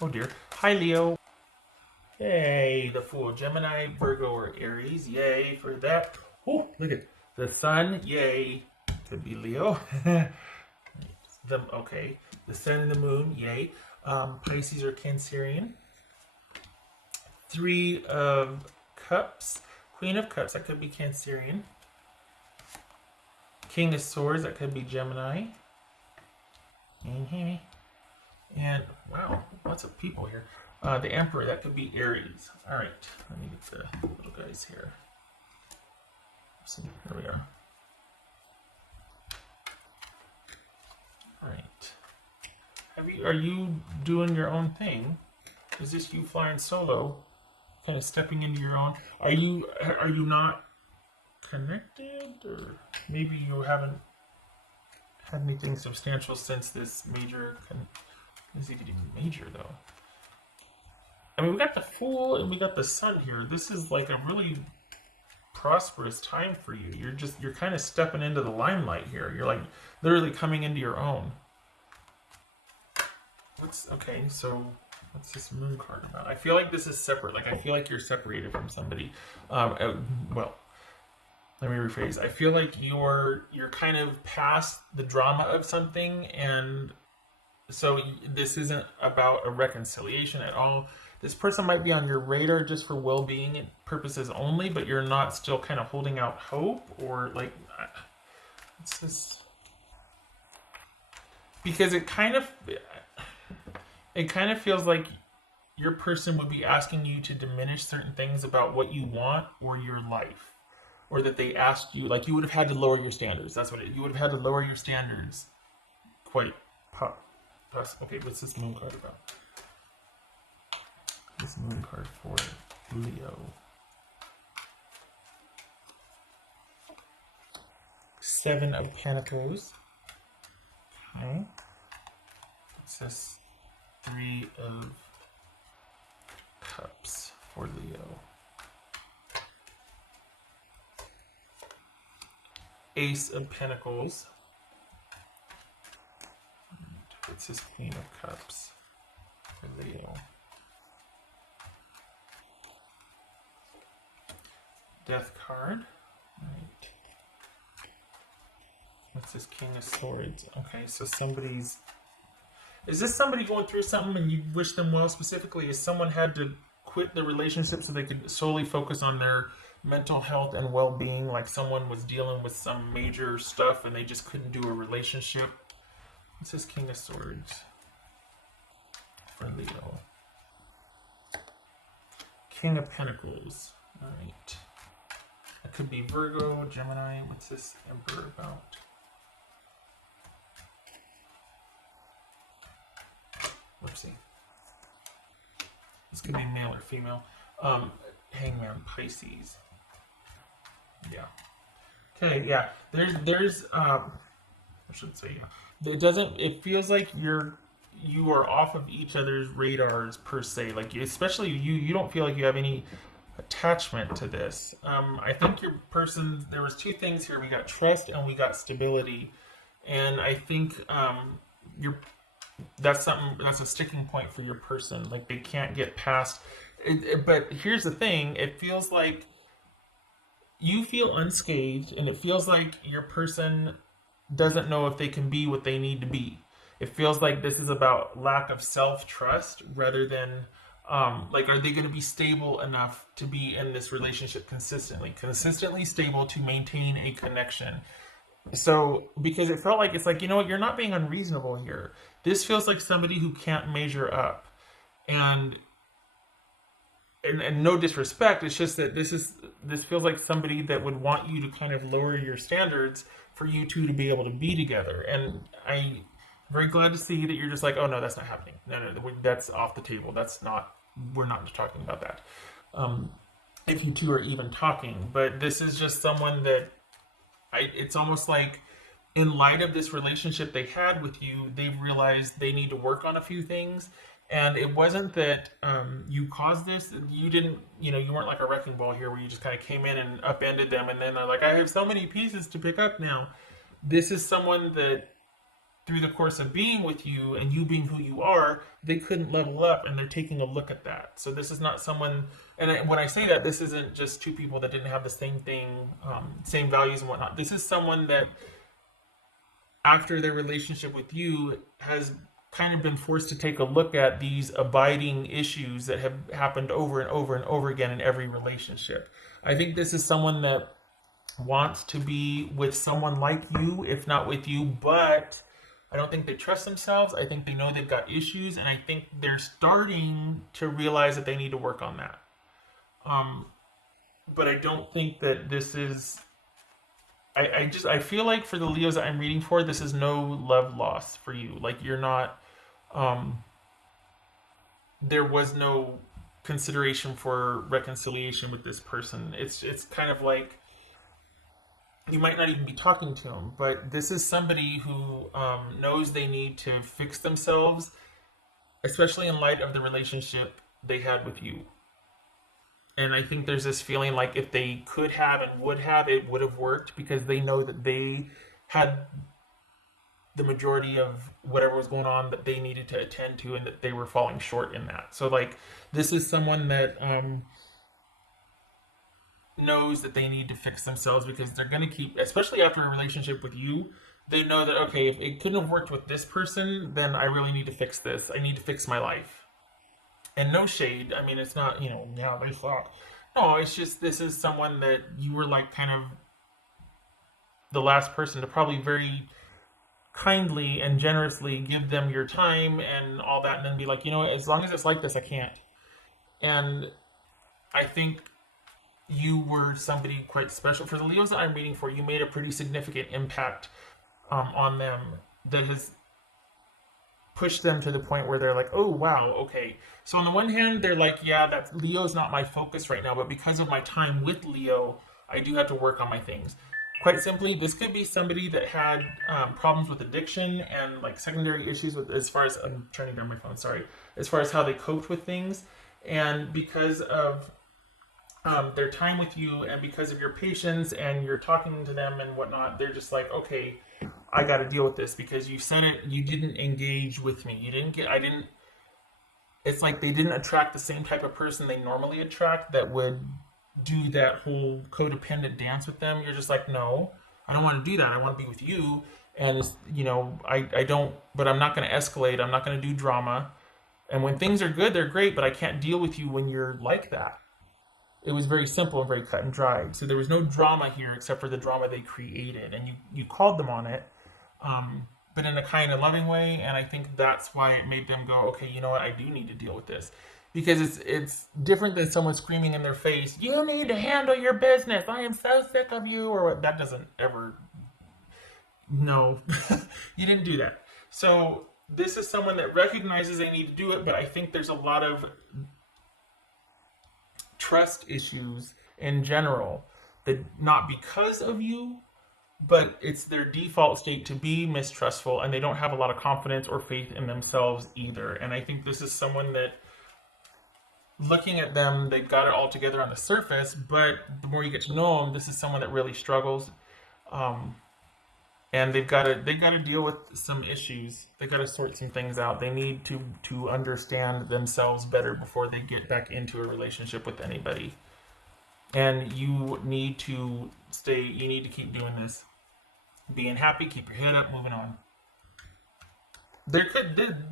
Oh dear. Hi, Leo. Yay, the Fool. Gemini, Virgo, or Aries. Yay for that. Oh, look at the Sun. Yay. Could be Leo. Okay. The Sun and the Moon. Yay. Pisces or Cancerian. Three of Cups. Queen of Cups. That could be Cancerian. King of Swords. That could be Gemini. Mm-hmm. And wow, lots of people here. The Emperor, that could be Aries. All right, let me get the little guys here. Let's see, here we are. All right. Are you doing your own thing? Is this you flying solo, kind of stepping into your own? Are you not connected, or maybe you haven't had anything substantial since this major? Is it even major though? I mean, we got the Fool and we got the Sun here. This is like a really prosperous time for you. You're kind of stepping into the limelight here. You're like literally coming into your own. Okay, so what's this Moon card about? I feel like this is separate. Like I feel like you're separated from somebody. Well, let me rephrase. I feel like you're kind of past the drama of something, and so this isn't about a reconciliation at all. This person might be on your radar just for well-being purposes only, but you're not still kind of holding out hope, or like, it's just because it kind of feels like your person would be asking you to diminish certain things about what you want or your life, or that they asked you, like you would have had to lower your standards. That's what you would have had to lower your standards. Quite okay. What's this Moon card about? This Moon card for Leo. Seven of Pentacles. Okay. It says Three of Cups for Leo. Ace of Pentacles. It says Queen of Cups for Leo. Death card. Right. What's this King of Swords? Okay, so is this somebody going through something and you wish them well specifically? Is someone had to quit the relationship so they could solely focus on their mental health and well-being, like someone was dealing with some major stuff and they just couldn't do a relationship? What's this King of Swords for Leo? King of Pentacles. All right. That could be Virgo, Gemini. What's this Emperor about? Whoopsie. This could be male or female. Hangman, Pisces. Yeah. Okay, yeah. There's I should say yeah. It feels like you are off of each other's radars per se. Like especially you don't feel like you have any attachment to this. I think your person, there was two things here. We got trust and we got stability. And I think that's a sticking point for your person. Like they can't get past it. But here's the thing, it feels like you feel unscathed, and it feels like your person doesn't know if they can be what they need to be. It feels like this is about lack of self-trust rather than like, are they going to be stable enough to be in this relationship consistently stable to maintain a connection? So, because it felt like, it's like, you know what, you're not being unreasonable here. This feels like somebody who can't measure up. And no disrespect, it's just that this feels like somebody that would want you to kind of lower your standards for you two to be able to be together. And I'm very glad to see that you're just like, oh no, that's not happening. No, that's off the table. We're not talking about that. If you two are even talking, but this is just someone that it's almost like, in light of this relationship they had with you, they've realized they need to work on a few things. And it wasn't that you caused this. You didn't, you weren't like a wrecking ball here where you just kind of came in and upended them and then they're like, I have so many pieces to pick up now. This is someone that through the course of being with you and you being who you are, they couldn't level up, and they're taking a look at that. So this is not someone, and when I say that, this isn't just two people that didn't have the same thing, same values and whatnot. This is someone that, after their relationship with you, has kind of been forced to take a look at these abiding issues that have happened over and over and over again in every relationship. I think this is someone that wants to be with someone like you, if not with you, but I don't think they trust themselves. I think they know they've got issues, and I think they're starting to realize that they need to work on that. But I don't think that this is. I feel like for the Leos that I'm reading for, this is no love loss for you. Like, you're not. There was no consideration for reconciliation with this person. It's kind of like you might not even be talking to him, but this is somebody who knows they need to fix themselves, especially in light of the relationship they had with you. And I think there's this feeling like if they could have and would have, it would have worked, because they know that they had the majority of whatever was going on that they needed to attend to, and that they were falling short in that. So, like, this is someone that knows that they need to fix themselves, because they're going to keep, especially after a relationship with you, they know that, okay, if it couldn't have worked with this person, then I really need to fix this. I need to fix my life. And no shade. I mean, it's not, yeah, they suck. No, it's just, this is someone that you were like kind of the last person to probably very kindly and generously give them your time and all that, and then be like, as long as it's like this, I can't. And I think you were somebody quite special. For the Leos that I'm reading for, you made a pretty significant impact on them that has pushed them to the point where they're like, oh, wow, okay. So on the one hand, they're like, yeah, that Leo's not my focus right now, but because of my time with Leo, I do have to work on my things. Quite simply, this could be somebody that had problems with addiction and like secondary issues with, as far as, I'm turning down my phone, sorry, as far as how they coped with things. And because of their time with you, and because of your patience and you're talking to them and whatnot, they're just like, okay, I got to deal with this, because you said it, you didn't engage with me. It's like they didn't attract the same type of person they normally attract that would do that whole codependent dance with them. You're just like, no, I don't want to do that. I want to be with you. And, I don't, but I'm not going to escalate. I'm not going to do drama. And when things are good, they're great, but I can't deal with you when you're like that. It was very simple and very cut and dried. So there was no drama here except for the drama they created. And you called them on it, but in a kind of loving way. And I think that's why it made them go, okay, you know what? I do need to deal with this. Because it's different than someone screaming in their face, you need to handle your business. I am so sick of you. Or what? That doesn't ever, no, you didn't do that. So this is someone that recognizes they need to do it, but I think there's a lot of trust issues in general, that not because of you, but it's their default state to be mistrustful, and they don't have a lot of confidence or faith in themselves either. And I think this is someone that, looking at them, they've got it all together on the surface, but the more you get to know them, this is someone that really struggles, and they've got to deal with some issues. They've got to sort some things out. They need to understand themselves better before they get back into a relationship with anybody. And you need to stay. You need to keep doing this, being happy, keep your head up, moving on. There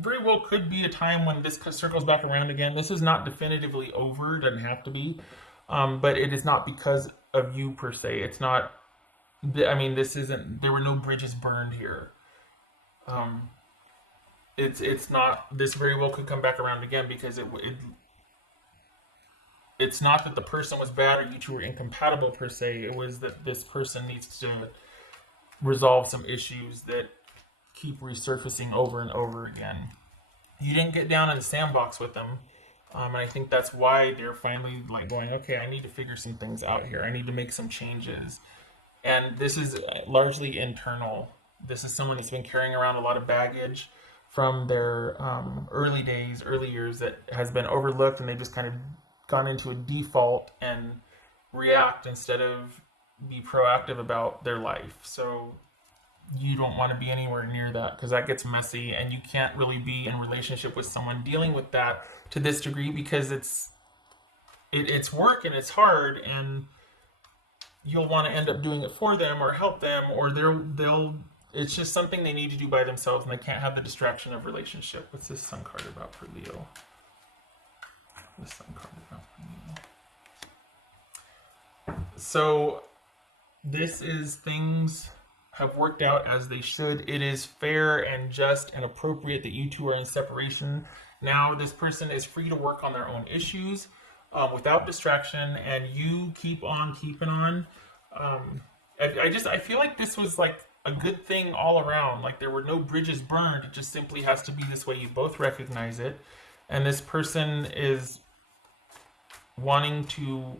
very well could be a time when this circles back around again. This is not definitively over. It doesn't have to be. But it is not because of you per se. It's not, I mean, this isn't, there were no bridges burned here. It's not, this very well could come back around again, because it's not that the person was bad or you two were incompatible per se. It was that this person needs to resolve some issues that keep resurfacing over and over again. You didn't get down in the sandbox with them. And I think that's why they're finally like going, okay, I need to figure some things out here. I need to make some changes. And this is largely internal. This is someone that's been carrying around a lot of baggage from their early years that has been overlooked, and they've just kind of gone into a default and react instead of be proactive about their life. So you don't want to be anywhere near that because that gets messy, and you can't really be in relationship with someone dealing with that to this degree because it's work and it's hard, and you'll want to end up doing it for them or help them, or they'll it's just something they need to do by themselves, and they can't have the distraction of relationship. What's this sun card about for Leo? This sun card about for Leo. So this is things have worked out as they should. It is fair and just and appropriate that you two are in separation. Now this person is free to work on their own issues without distraction, and you keep on keeping on. I feel like this was like a good thing all around. Like there were no bridges burned. It just simply has to be this way. You both recognize it, and this person is wanting to.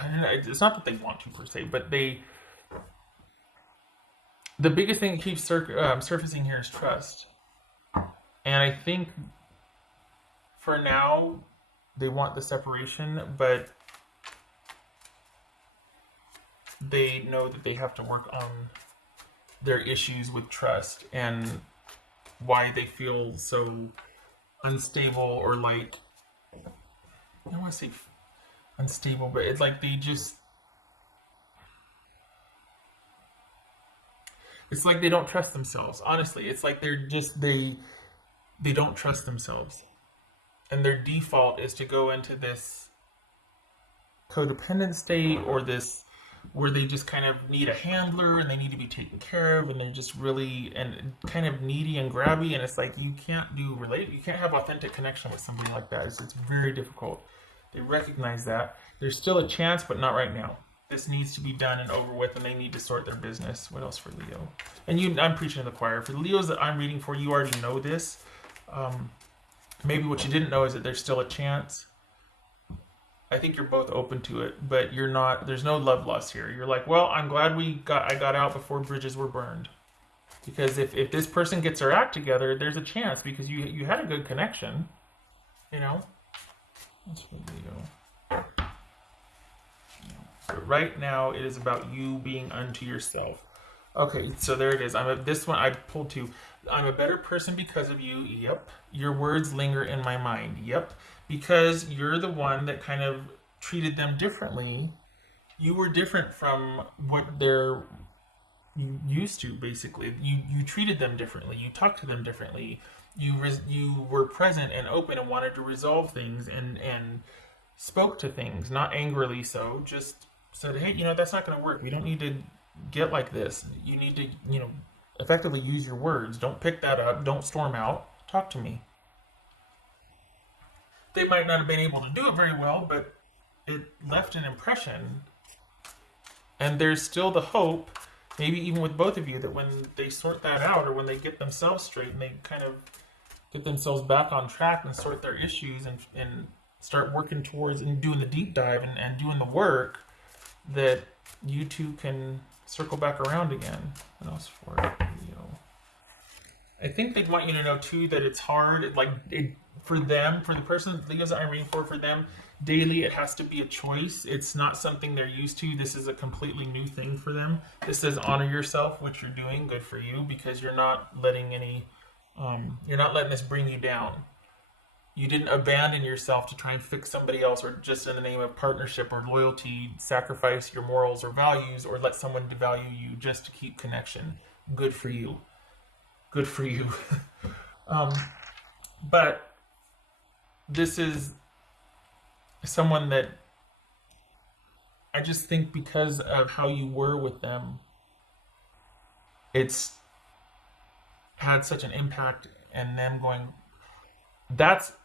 I don't know, it's not that they want to per se, but they. The biggest thing that keeps surfacing here is trust, and I think for now they want the separation, but they know that they have to work on their issues with trust and why they feel so unstable, or like, I don't want to say unstable, but it's like it's like they don't trust themselves. Honestly, it's like they don't trust themselves, and their default is to go into this codependent state, or this where they just kind of need a handler and they need to be taken care of, and they're just really and kind of needy and grabby, and it's like you can't have authentic connection with somebody like that. It's very difficult. They recognize that. There's still a chance, but not right now. This needs to be done and over with, and they need to sort their business. What else for Leo? And I'm preaching to the choir. For the Leos that I'm reading for, you already know this. Maybe what you didn't know is that there's still a chance. I think you're both open to it, but you're not. There's no love loss here. You're like, well, I'm glad I got out before bridges were burned, because if this person gets their act together, there's a chance, because you had a good connection, you know. That's for Leo. But right now, it is about you being unto yourself. Okay, so there it is. This one I pulled two. I'm a better person because of you. Yep. Your words linger in my mind. Yep. Because you're the one that kind of treated them differently. You were different from what they're used to, basically. You treated them differently. You talked to them differently. You were present and open and wanted to resolve things and spoke to things, not angrily so, just said, hey, that's not going to work. We don't need to get like this. You need to, effectively use your words. Don't pick that up. Don't storm out. Talk to me. They might not have been able to do it very well, but it left an impression. And there's still the hope, maybe even with both of you, that when they sort that out, or when they get themselves straight and they kind of get themselves back on track and sort their issues and start working towards and doing the deep dive and doing the work, that you two can circle back around again. What else for you? I think they'd want you to know too that it's hard. For them, for the person, Leos that I'm reading for them, daily it has to be a choice. It's not something they're used to. This is a completely new thing for them. This says honor yourself, which you're doing. Good for you, because you're not letting this bring you down. You didn't abandon yourself to try and fix somebody else, or just in the name of partnership or loyalty, sacrifice your morals or values, or let someone devalue you just to keep connection. Good for you. Good for you. But this is someone that I just think, because of how you were with them, it's had such an impact, and them going,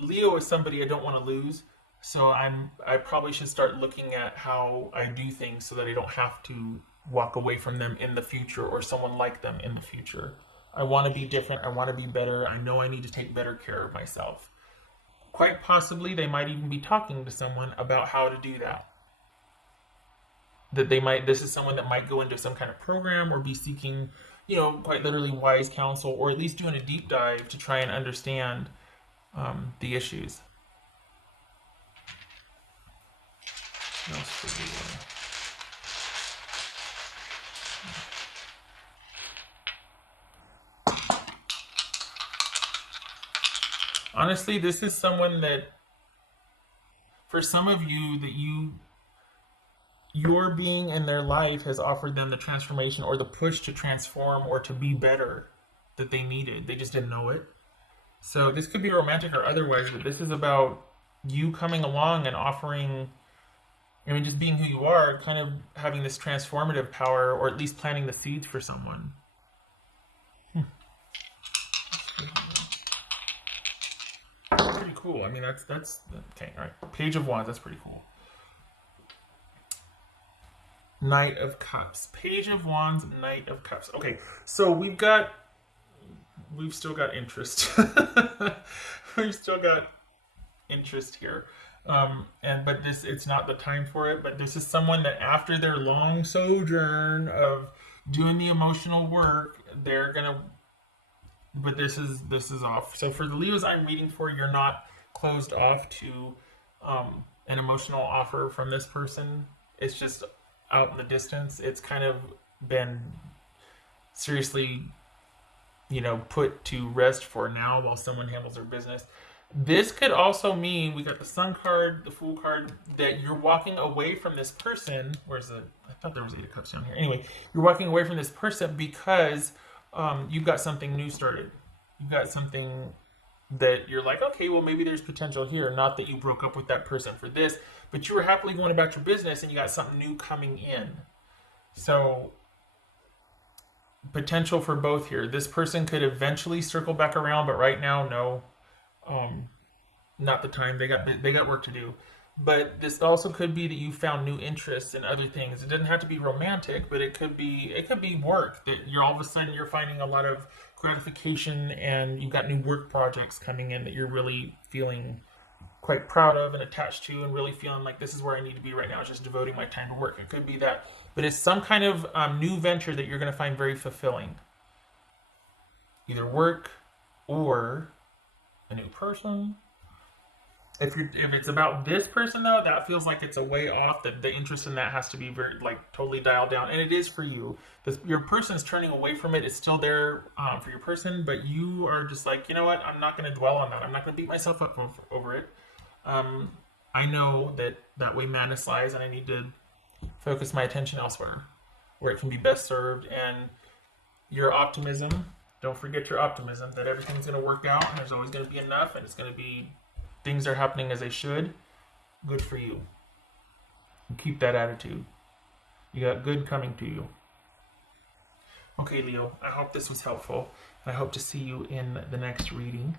Leo is somebody I don't want to lose, so I probably should start looking at how I do things so that I don't have to walk away from them in the future, or someone like them in the future. I want to be different. I want to be better. I know I need to take better care of myself. Quite possibly, they might even be talking to someone about how to do that. This is someone that might go into some kind of program, or be seeking, quite literally wise counsel, or at least doing a deep dive to try and understand the issues. What else could we do? Honestly, this is someone that, for some of you, that your being in their life has offered them the transformation or the push to transform or to be better that they needed. They just didn't know it. So this could be romantic or otherwise, but this is about you coming along and offering, I mean, just being who you are, kind of having this transformative power, or at least planting the seeds for someone. Pretty cool. I mean, that's okay. All right, Page of Wands. That's pretty cool. Knight of Cups. Page of Wands. Knight of Cups. Okay, so we've still got interest. We've still got interest here. And but this, it's not the time for it. But this is someone that after their long sojourn of doing the emotional work, they're gonna. But this is off. So for the Leos I'm reading for, you're not closed off to an emotional offer from this person. It's just out in the distance. It's kind of been seriously, put to rest for now while someone handles their business. This could also mean, we got the Sun card, the Fool card, that you're walking away from this person. Where's the? I thought there was 8 of Cups down here. Anyway, you're walking away from this person because you've got something new started. You've got something that you're like, okay, well, maybe there's potential here. Not that you broke up with that person for this, but you were happily going about your business and you got something new coming in. So potential for both here. This person could eventually circle back around, but right now, no. Not the time. They got work to do. But this also could be that you found new interests in other things. It doesn't have to be romantic, but it could be work that you're all of a sudden you're finding a lot of gratification, and you've got new work projects coming in that you're really feeling quite proud of and attached to, and really feeling like this is where I need to be right now. It's just devoting my time to work. It could be that, but it's some kind of new venture that you're going to find very fulfilling. Either work or a new person. If it's about this person though, that feels like it's a way off. That the interest in that has to be very totally dialed down, and it is for you. Your person is turning away from it. It's still there for your person, but you are just like, you know what? I'm not going to dwell on that. I'm not going to beat myself up over it. I know that way madness lies, and I need to focus my attention elsewhere, where it can be best served. And your optimism. Don't forget your optimism that everything's going to work out, and there's always going to be enough, and it's going to be. Things are happening as they should. Good for you. Keep that attitude. You got good coming to you. Okay, Leo, I hope this was helpful, and I hope to see you in the next reading.